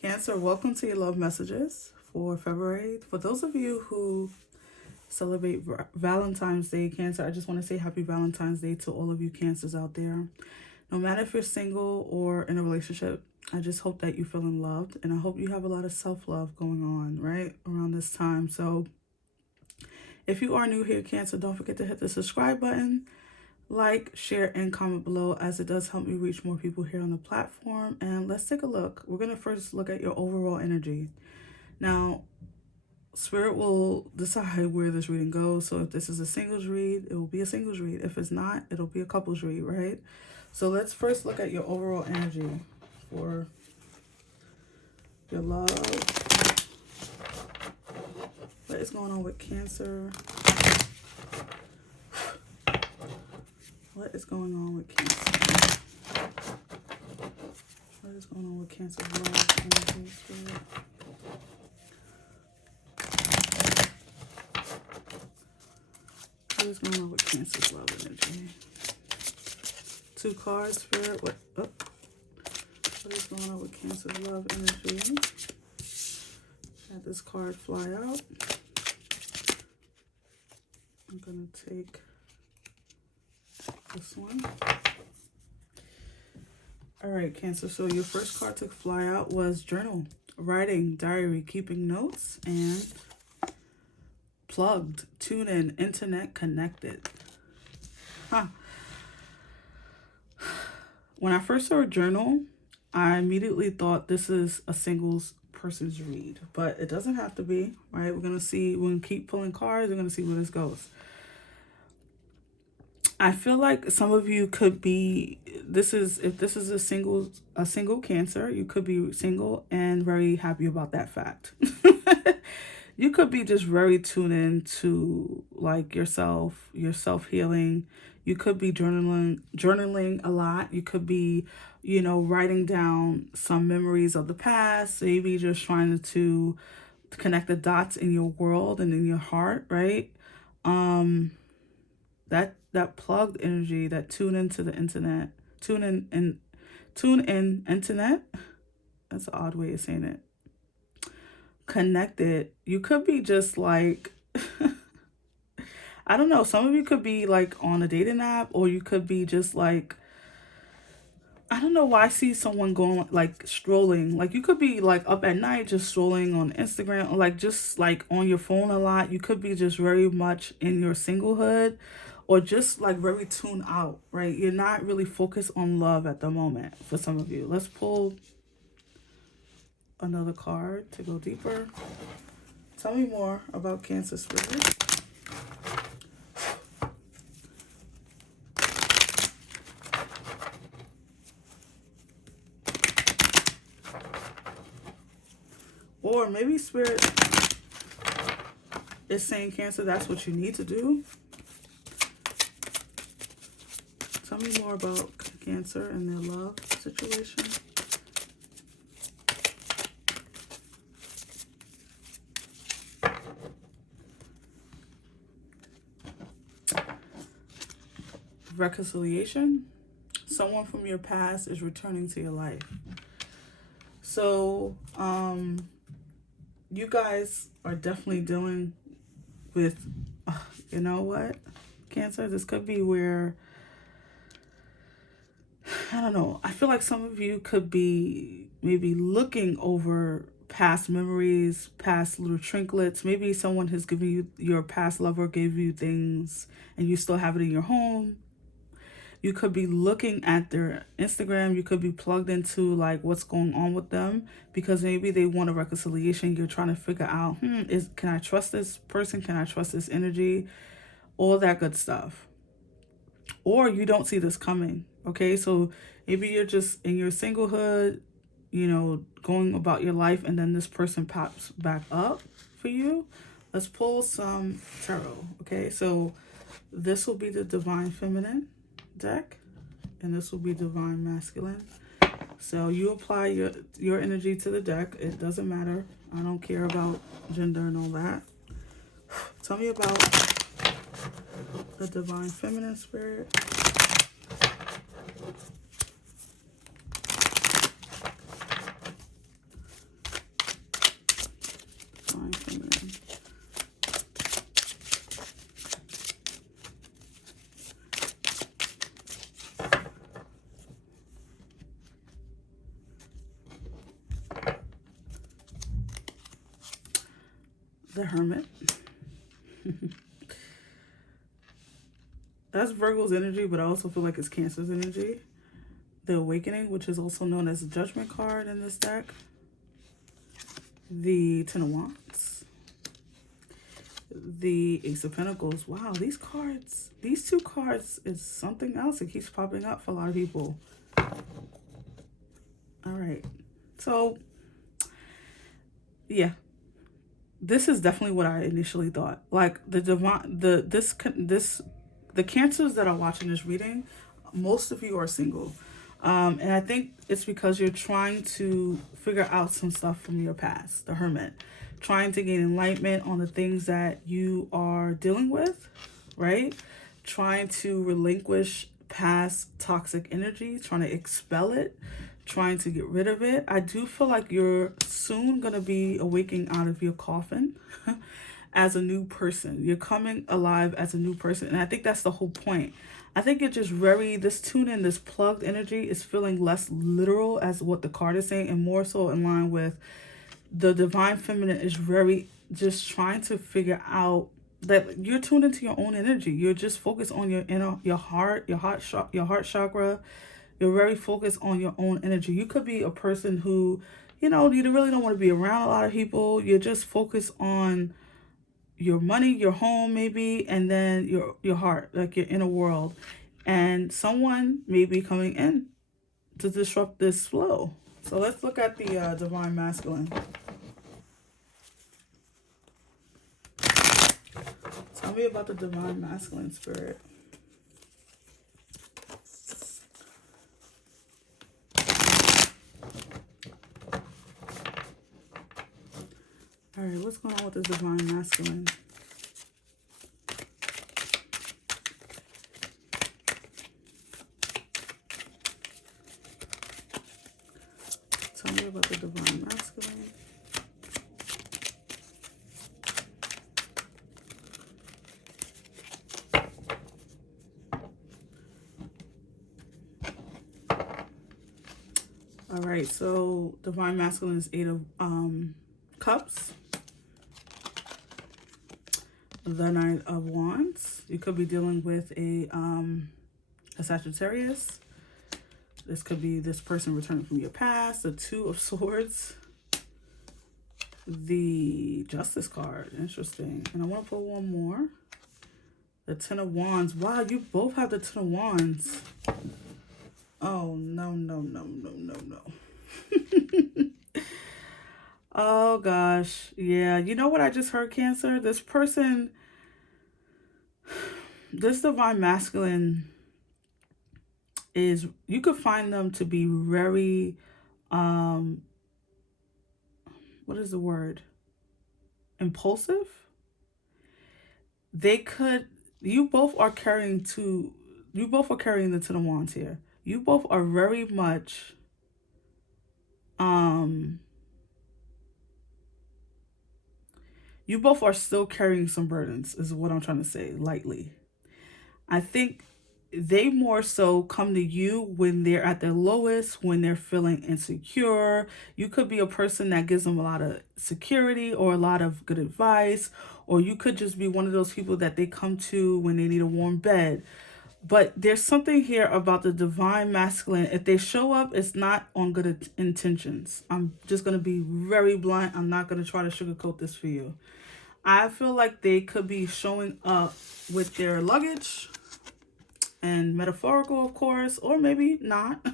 Cancer, welcome to your love messages for February. For those of you who celebrate Valentine's Day, Cancer, I just want to say happy Valentine's Day to all of you Cancers out there. No matter if you're single or in a relationship, I just hope that you're feeling loved, and I hope you have a lot of self-love going on, right, around this time. So if you are new here, Cancer, don't forget to hit the subscribe button, like, share, and comment below, as it does help me reach more people here on the platform. And let's take a look. We're going to first look at your overall energy. Now, Spirit will decide where this reading goes. So if this is a singles read, it will be a singles read. If it's not, it'll be a couples read, right? So let's first look at your overall energy for your love. What is going on with Cancer? What is going on with Cancer? What is going on with Cancer's love energy, Spirit? What is going on with Cancer's love energy? 2 cards, Spirit. What is going on with Cancer's love energy? Had this card fly out. I'm gonna take this one. All right, Cancer. So your first card to fly out was journal, writing, diary, keeping notes, and plugged, tune in, internet connected. When I first saw a journal, I immediately thought this is a singles person's read, but it doesn't have to be, right? We're gonna see. We're gonna keep pulling cards. We're gonna see where this goes. I feel like some of you could be, if this is a single Cancer, you could be single and very happy about that fact. You could be just very tuned in to like yourself, your self-healing. You could be journaling a lot. You could be, writing down some memories of the past, maybe just trying to connect the dots in your world and in your heart, right? That plugged energy, that tune into the internet, tune in internet. That's an odd way of saying it. Connected. You could be just like I don't know. Some of you could be like on a dating app, or you could be just like, I don't know why I see someone going like strolling. Like you could be like up at night just strolling on Instagram, or like just like on your phone a lot. You could be just very much in your singlehood, or just like very tuned out, right? You're not really focused on love at the moment for some of you. Let's pull another card to go deeper. Tell me more about Cancer, Spirit. Or maybe Spirit is saying, Cancer, that's what you need to do. Tell me more about Cancer and their love situation. Reconciliation. Someone from your past is returning to your life. So, you guys are definitely dealing with, you know what, Cancer? This could be where, I don't know. I feel like some of you could be maybe looking over past memories, past little trinkets. Maybe someone has given you, your past lover gave you things and you still have it in your home. You could be looking at their Instagram. You could be plugged into like what's going on with them, because maybe they want a reconciliation. You're trying to figure out, can I trust this person? Can I trust this energy? All that good stuff. Or you don't see this coming. Okay, so maybe you're just in your singlehood, going about your life, and then this person pops back up for you. Let's pull some tarot. Okay, so this will be the Divine Feminine deck, and this will be Divine Masculine. So you apply your energy to the deck. It doesn't matter. I don't care about gender and all that. Tell me about the Divine Feminine, Spirit. The Hermit. That's Virgo's energy, but I also feel like it's Cancer's energy. The Awakening, which is also known as the Judgment card in this deck. The Ten of Wands. The Ace of Pentacles. Wow, these cards, these two cards is something else. It keeps popping up for a lot of people. All right. So, yeah. This is definitely what I initially thought. Like the cancers that are watching this reading, most of you are single. And I think it's because you're trying to figure out some stuff from your past, the Hermit. Trying to gain enlightenment on the things that you are dealing with, right? Trying to relinquish past toxic energy, trying to expel it, trying to get rid of it. I do feel like you're soon going to be awaking out of your coffin as a new person. You're coming alive as a new person. And I think that's the whole point. I think it's just this tune in, this plugged energy is feeling less literal as what the card is saying and more so in line with the Divine Feminine is very just trying to figure out that you're tuned into your own energy. You're just focused on your heart chakra. You're very focused on your own energy. You could be a person who, you really don't want to be around a lot of people. You're just focused on your money, your home maybe, and then your heart, like your inner world. And someone may be coming in to disrupt this flow. So let's look at the Divine Masculine. Tell me about the Divine Masculine spirit. All right, what's going on with the Divine Masculine? Tell me about the Divine Masculine. All right, so Divine Masculine is 8 of Cups. The Knight of Wands. You could be dealing with a Sagittarius. This could be this person returning from your past. The Two of Swords. The Justice card. Interesting. And I want to pull one more. The Ten of Wands. Wow, you both have the Ten of Wands. Oh, no, no, no, no, no, no. Oh, gosh. Yeah, you know what I just heard, Cancer? This person, this Divine Masculine is, you could find them to be very, what is the word? Impulsive. They could, you both are carrying the Ten of Wands here. You both are very much, you both are still carrying some burdens, is what I'm trying to say, lightly. I think they more so come to you when they're at their lowest, when they're feeling insecure. You could be a person that gives them a lot of security or a lot of good advice, or you could just be one of those people that they come to when they need a warm bed. But there's something here about the Divine Masculine. If they show up, it's not on good intentions. I'm just going to be very blunt. I'm not going to try to sugarcoat this for you. I feel like they could be showing up with their luggage, and metaphorical, of course, or maybe not.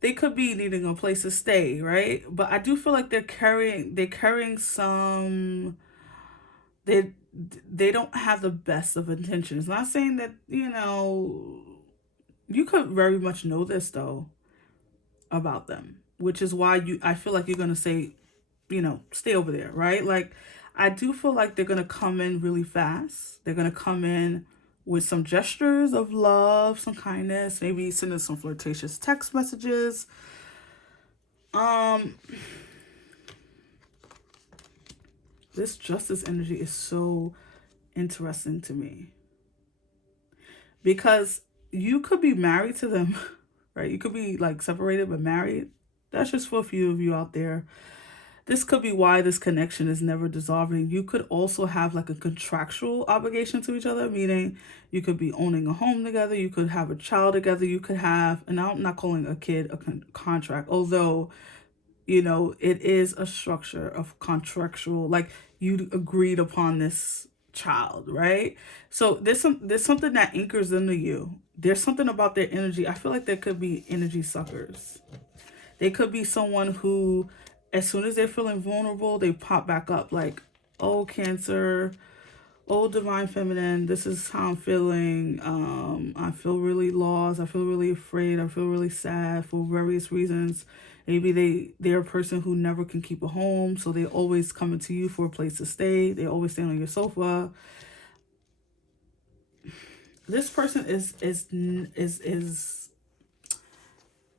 They could be needing a place to stay, right? But I do feel like they're carrying some, they don't have the best of intentions. Not saying that, you could very much know this though about them, which is why I feel like you're going to say, stay over there, right? Like, I do feel like they're going to come in really fast. They're going to come in with some gestures of love, some kindness, maybe sending some flirtatious text messages. This Justice energy is so interesting to me because you could be married to them, right? You could be like separated but married. That's just for a few of you out there. this could be why this connection is never dissolving. You could also have like a contractual obligation to each other, meaning you could be owning a home together, you could have a child together, you could have, and I'm not calling a kid a contract, although, it is a structure of contractual, like you agreed upon this child, right? So there's something that anchors into you. There's something about their energy. I feel like there could be energy suckers. They could be someone who, as soon as they're feeling vulnerable, they pop back up like, oh, Cancer, oh, Divine Feminine, this is how I'm feeling. I feel really lost. I feel really afraid. I feel really sad for various reasons. Maybe they're a person who never can keep a home, so they always coming to you for a place to stay. They always stay on your sofa. This person is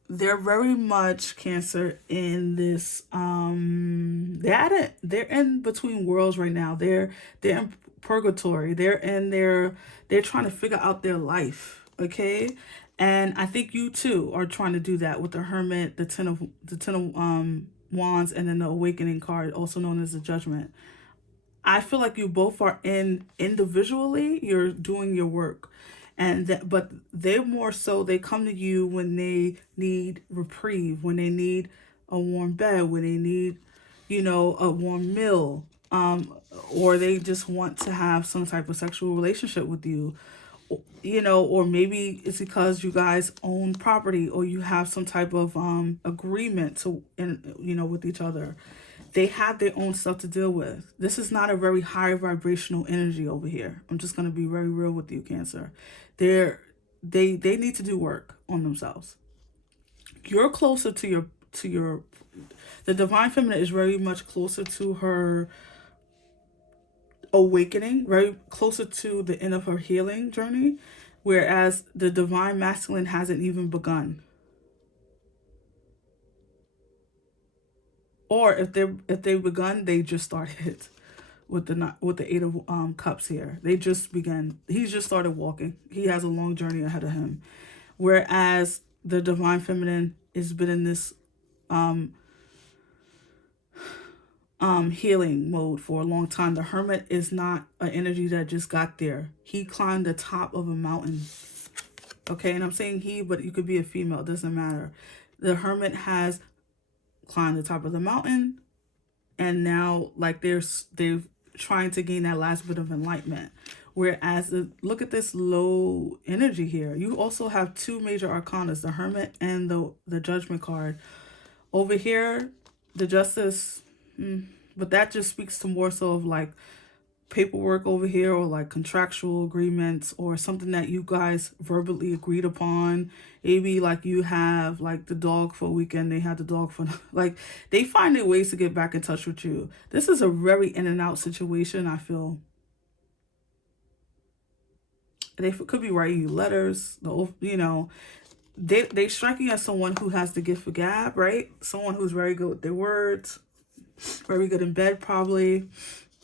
they're very much Cancer in this they're in between worlds right now. They're in purgatory. They're trying to figure out their life, okay? And I think you too are trying to do that with the Hermit, the ten of wands, and then the awakening card, also known as the Judgment. I feel like you both are in individually, you're doing your work. But they're more so, they come to you when they need reprieve, when they need a warm bed, when they need, a warm meal, or they just want to have some type of sexual relationship with you, or maybe it's because you guys own property or you have some type of agreement with each other. They have their own stuff to deal with. This is not a very high vibrational energy over here. I'm just going to be very real with you, Cancer. They need to do work on themselves. You're closer to your the Divine Feminine is very much closer to her awakening, very closer to the end of her healing journey, whereas the Divine Masculine hasn't even begun. Or if they've begun, they just started with the Eight of Cups here. They just began. He's just started walking. He has a long journey ahead of him, whereas the Divine Feminine has been in this healing mode for a long time. The Hermit is not an energy that just got there. He climbed the top of a mountain. Okay, and I'm saying he, but you could be a female. It doesn't matter. The Hermit has climbed the top of the mountain, and now like they're trying to gain that last bit of enlightenment. Whereas look at this low energy here. You also have two major arcanas, the Hermit and the Judgment card. Over here, the Justice, but that just speaks to more so of like paperwork over here, or like contractual agreements, or something that you guys verbally agreed upon. Maybe like you have like the dog for a weekend, they had the dog for like they find their ways to get back in touch with you. This is a very in and out situation. I feel they could be writing you letters, they strike you as someone who has the gift of gab, right? Someone who's very good with their words, very good in bed probably,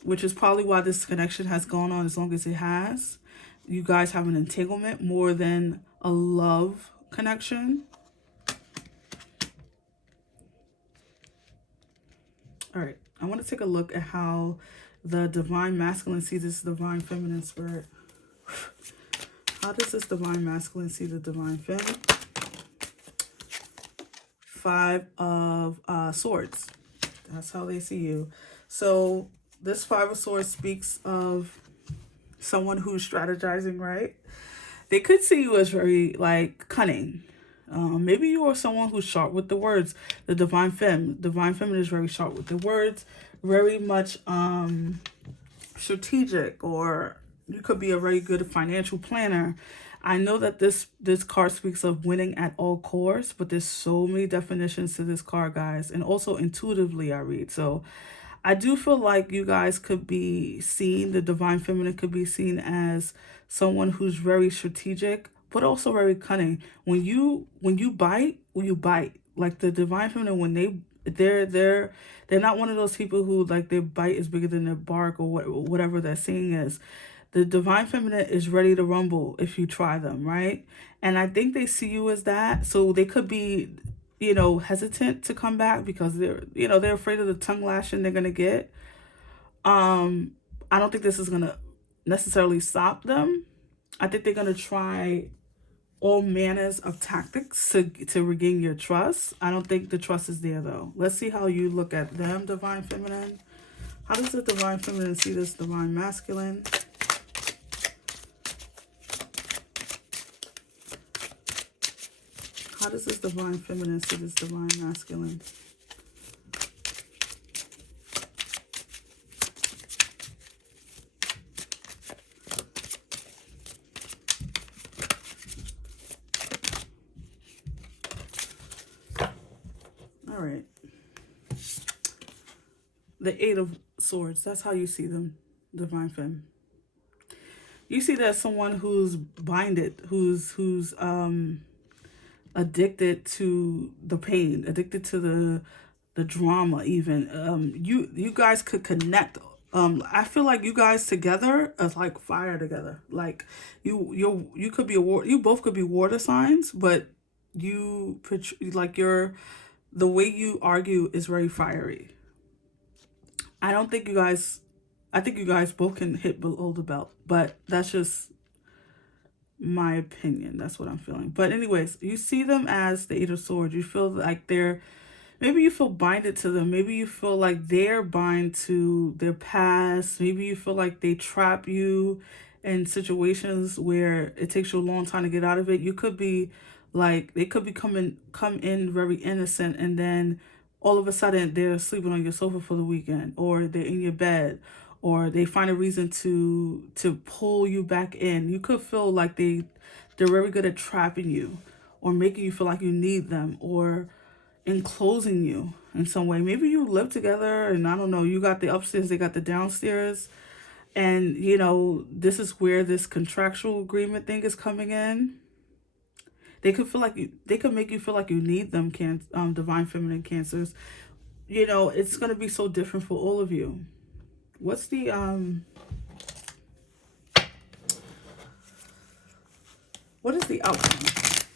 which is probably why this connection has gone on as long as it has. You guys have an entanglement more than a love connection. All right, I want to take a look at how the Divine Masculine sees this Divine Feminine spirit. How does this Divine Masculine see the Divine Feminine? Five of Swords. That's how they see you. So this Five of Swords speaks of someone who's strategizing, right? They could see you as very like cunning. Maybe you are someone who's sharp with the words. The Divine Feminine is very sharp with the words, very much strategic, or you could be a very good financial planner. I know that this card speaks of winning at all costs, but there's so many definitions to this card, guys, and also intuitively I read. So I do feel like you guys could be seen, the Divine Feminine could be seen as someone who's very strategic, but also very cunning. When you bite, like the Divine Feminine, when they're not one of those people who like their bite is bigger than their bark, or whatever that saying is. The Divine Feminine is ready to rumble if you try them, right? And I think they see you as that. So they could be hesitant to come back because they're afraid of the tongue lashing they're gonna get. Um, I don't think this is gonna necessarily stop them. I think they're gonna try all manners of tactics to regain your trust. I don't think the trust is there though. Let's see how you look at them, divine feminine. How does the divine feminine see this divine masculine? How does this divine feminine see this divine masculine? All right. The Eight of Swords. That's how you see them, divine femme. You see that someone who's binded, who's addicted to the pain, addicted to the drama. Even you guys could connect. I feel like you guys together is like fire together. Like you could be you both could be water signs, but like the way you argue is very fiery. I don't think you guys. I think you guys both can hit below the belt, but that's just my opinion. That's what I'm feeling. But anyways, you see them as the Eight of Swords. You feel like maybe you feel binded to them. Maybe you feel like they're bind to their past. Maybe you feel like they trap you in situations where it takes you a long time to get out of it. You could be like they could be come in very innocent, and then all of a sudden they're sleeping on your sofa for the weekend, or they're in your bed, or they find a reason to pull you back in. You could feel like they're very good at trapping you, or making you feel like you need them, or enclosing you in some way. Maybe you live together, and I don't know, you got the upstairs, they got the downstairs, and this is where this contractual agreement thing is coming in. They could make you feel like you need them, divine feminine Cancers. It's gonna be so different for all of you. What's the what is the outcome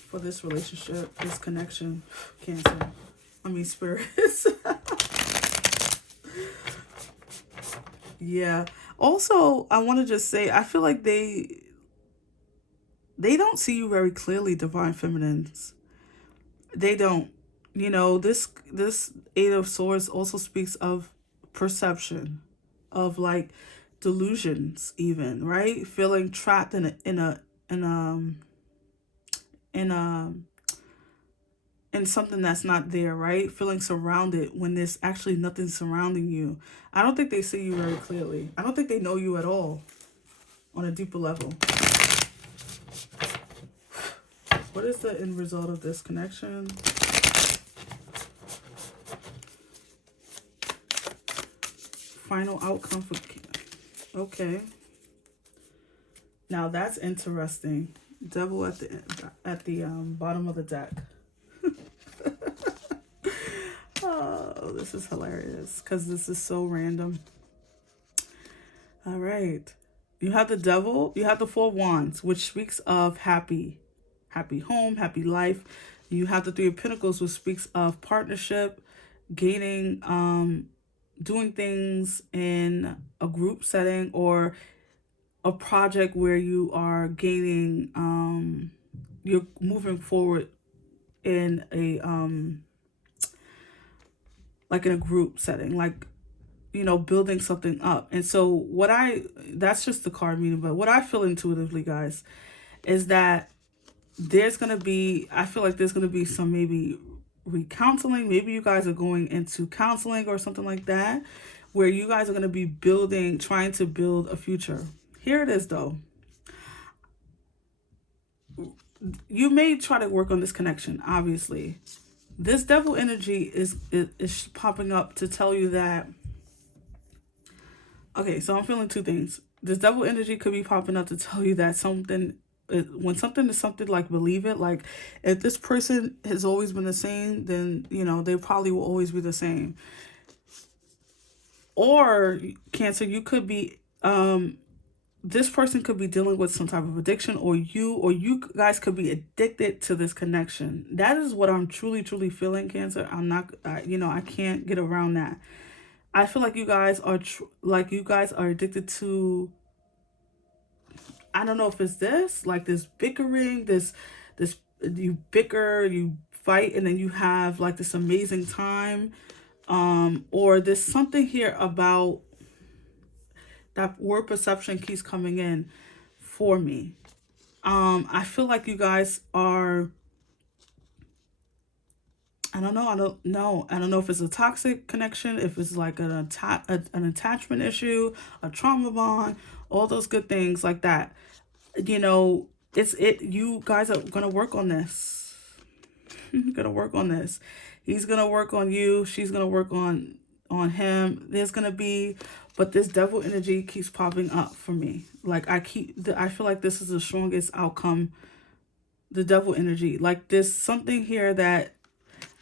for this relationship, this connection, Cancer? I mean, spirits. Yeah. Also, I want to just say, I feel like they don't see you very clearly, divine feminines. They don't. This Eight of Swords also speaks of perception, of like delusions, even, right? Feeling trapped in a in something that's not there, right? Feeling surrounded when there's actually nothing surrounding you. I don't think they see you very clearly. I don't think they know you at all on a deeper level. What is the end result of this connection? Final outcome for... Okay. Now that's interesting. Devil at the bottom of the deck. Oh, this is hilarious because this is so random. All right. You have the Devil. You have the Four of Wands, which speaks of happy home, happy life. You have the Three of Pentacles, which speaks of partnership, gaining, doing things in a group setting or a project where you are gaining, you're moving forward in a like in a group setting, like building something up. And so that's just the card meaning, but what I feel intuitively, guys, is that I feel like there's gonna be some maybe recounseling. Maybe you guys are going into counseling or something like that, where you guys are gonna be trying to build a future. Here it is though. You may try to work on this connection, obviously. This Devil energy is popping up to tell you that. Okay, so I'm feeling two things. This Devil energy could be popping up to tell you that when something is something, like, believe it. Like, if this person has always been the same, then they probably will always be the same. Or Cancer, you could be this person could be dealing with some type of addiction, or you guys could be addicted to this connection. That is what I'm truly feeling, Cancer. I'm not, I can't get around that. I feel like you guys are like you guys are addicted to, I don't know if it's this, like this bickering, this you bicker, you fight, and then you have like this amazing time. Or there's something here about that word perception keeps coming in for me. I feel like you guys are, I don't know. I don't know if it's a toxic connection, if it's like an attachment issue, a trauma bond, all those good things like that. You know, you guys are gonna work on this. Gonna work on this. He's gonna work on you. She's gonna work on him. There's gonna be, but this devil energy keeps popping up for me. Like I feel like this is the strongest outcome. The devil energy. Like there's something here that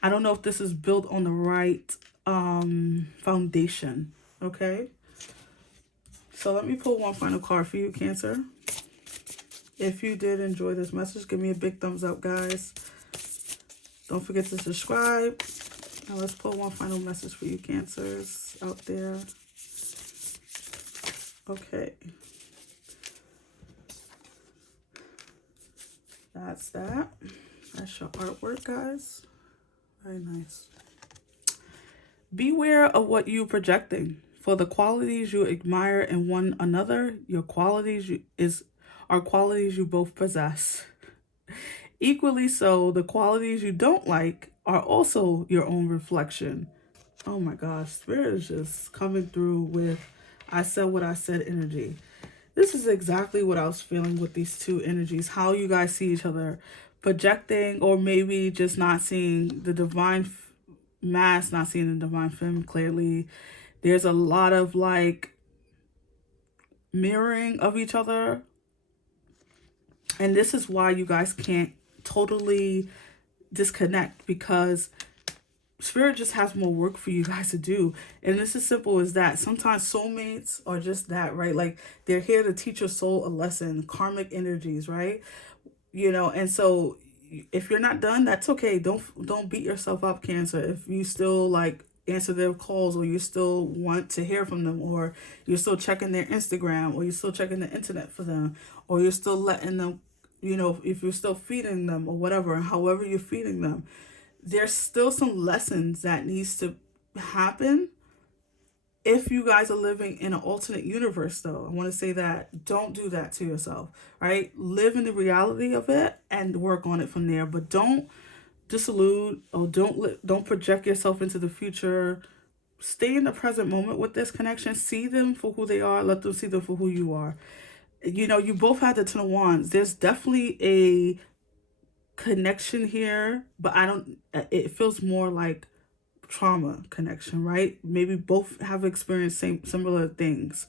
I don't know if this is built on the right foundation. Okay. So let me pull one final card for you, Cancer. If you did enjoy this message, give me a big thumbs up, guys. Don't forget to subscribe. Now let's pull one final message for you, Cancers out there. Okay. That's that. That's your artwork, guys. Very nice. Beware of what you're projecting. For the qualities you admire in one another, your qualities are qualities you both possess. Equally so, the qualities you don't like are also your own reflection. Oh my gosh, Spirit is just coming through with I said what I said energy. This is exactly what I was feeling with these two energies. How you guys see each other projecting, or maybe just not seeing the divine mass, not seeing the divine femme clearly. There's a lot of like mirroring of each other. And this is why you guys can't totally disconnect, because Spirit just has more work for you guys to do. And it's as simple as that. Sometimes soulmates are just that, right? Like they're here to teach your soul a lesson, karmic energies, right? And so if you're not done, that's okay. Don't beat yourself up, Cancer. If you still like answer their calls, or you still want to hear from them, or you're still checking their Instagram, or you're still checking the internet for them, or you're still letting them, if you're still feeding them or whatever, however you're feeding them, there's still some lessons that needs to happen. If you guys are living in an alternate universe, though, I want to say that don't do that to yourself, right? Live in the reality of it and work on it from there. But don't disillude, or don't project yourself into the future. Stay in the present moment with this connection. See them for who they are. Let them see them for who you are. You both had the Ten of Wands. There's definitely a connection here, but it feels more like trauma connection, right? Maybe both have experienced similar things,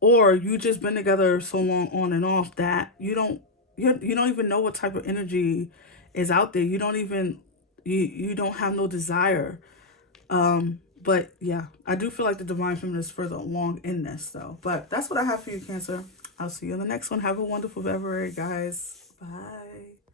or you just been together so long on and off that you don't even know what type of energy is out there. You don't have no desire. But yeah, I do feel like the divine feminine is further along in this, though. But that's what I have for you, Cancer. I'll see you in the next one. Have a wonderful February, guys. Bye.